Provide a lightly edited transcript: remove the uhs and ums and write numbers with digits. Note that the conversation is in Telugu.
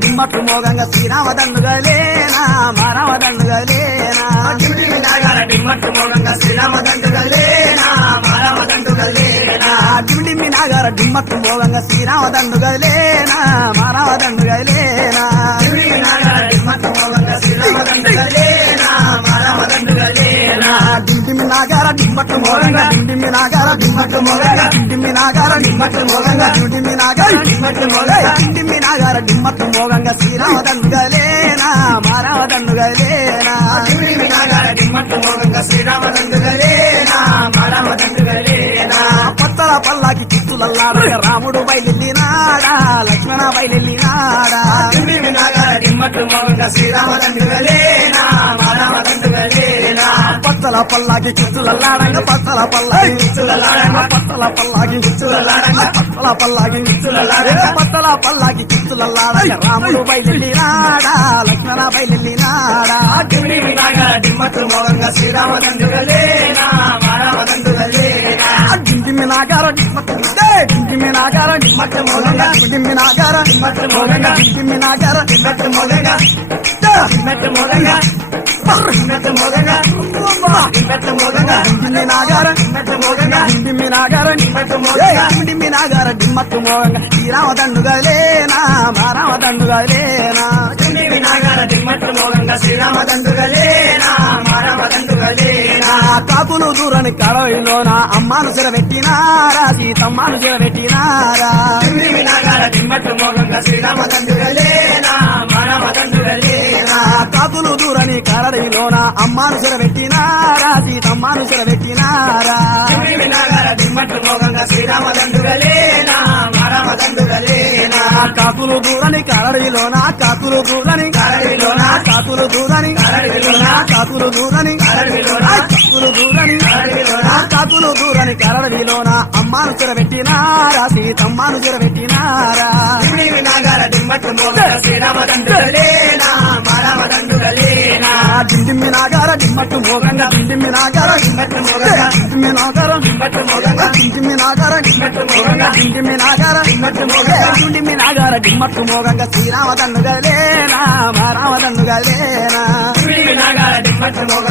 డిమ్మట్టు మోగంగా శ్రీరామదండుగలేనా మారామదండుగలేనా డిమ్మట్టు మోగంగా శ్రీరామదండుగలేనా మారామదండుగలేనా దిమ్మి నాగార డిమ్మట్టు మోగంగా శ్రీరామదండుగలేనా మారామదండుగలేనా డిమ్మట్టు మోగంగా శ్రీరామదండుగలేనా మారామదండుగలేనా దిమ్మి నాగార డిమ్మట్టు మోగంగా దిమ్మి నాగార డిమ్మట్టు మోగంగా దిమ్మి నాగార డిమ్మట్టు మోగంగా దిమ్మి నాగార డిమ్మట్టు మోగంగా దిమ్మి నాగార డిమ్మట్టు మోగంగా శ్రీరామదండుగలేనా మారామదండుగలేనా డిమ్మట్టు మోగంగా శ్రీరామదండుగలేనా మారామదండుగలేనా పత్తల పల్లాకి చిత్తులల్లాడగా రాముడు బయలునాడా లక్ష్మణ బయలునాడా డిమ్మట్టు మోగంగా శ్రీరామదండుగలేనా మారామదండుగలేనా పత్తల పల్లాకి చిత్తులల్లాడంగా పత్తల పల్లాకి చిత్తులల్లాడంగా పత్తల పల్లాకి చిత్తులల్లాడంగా పత్తల పల్లాకి చిత్తులల్లాడంగా పత్తల పల్లాకి చిత్తులల్లాడంగా రాముడు బయలునాడా లక్ష్మణ బయలునాడా డిమ్మట్టు మోగంగా శ్రీరామదండుగలేనా మారామదండుగలేనా దిమ్మి నాగార దిమ్మి నాగార డిమ్మట్టు మోగంగా దిమ్మి నాగార డిమ్మట్టు మోగంగా దిమ్మి నాగార డిమ్మట్టు మోగంగా డిమ్మట్టు మోగంగా డిమ్మట్టు మోగంగా డిమ్మట్టు మోగంగా దిమ్మి నాగార డిమ్మట్టు మోగంగా దిమ్మి నాగార డిమ్మట్టు మోగంగా దిమ్మి నాగార డిమ్మట్టు మోగంగా శ్రీరామదండుగలేనా మారామదండుగలేనా డిమ్మట్టు మోగంగా శ్రీరామదండుగలేనా మారామదండుగలేనా కాపులు దూరని కడవిలోన అమ్మాను చెరబెట్టినారా సీతమ్మాను చెరబెట్టినారా డిమ్మట్టు మోగంగా శ్రీరామదండుగలేనా మారామదండుగలేనా కాపులు దూరని కడవిలోన అమ్మాను చెరబెట్టినారా సీతమ్మాను చెరబెట్టినారా డిమ్మట్టు మోగంగా శ్రీరామదండుగలేనా మారామదండుగలేనా కాకులు దూరని కడవిలోన కాకులు దూరని కడవిలోన కాకులు దూరని కడవిలోన కాకులు దూరని కడవిలోన కాకులు దూరని కడవిలోన కాకులు దూరని కడవిలోన అమ్మాను చెరబెట్టినారా సీతమ్మాను చెరబెట్టినారా డిమ్మట్టు మోగంగా శ్రీరామదండుగలేనా మారామదండుగలేనా దిమ్మి నాగార డిమ్మట్టు మోగంగా దిమ్మి నాగార డిమ్మట్టు మోగంగా దిమ్మి నాగార డిమ్మట్టు మోగంగా దిమ్మి నాగార డిమ్మట్టు మోగంగా దిమ్మి నాగార డిమ్మట్టు మోగంగా దిమ్మి నాగార డిమ్మట్టు మోగంగా శ్రీరామదండుగలేనా మారామదండుగలేనా డిమ్మట్టు మోగంగా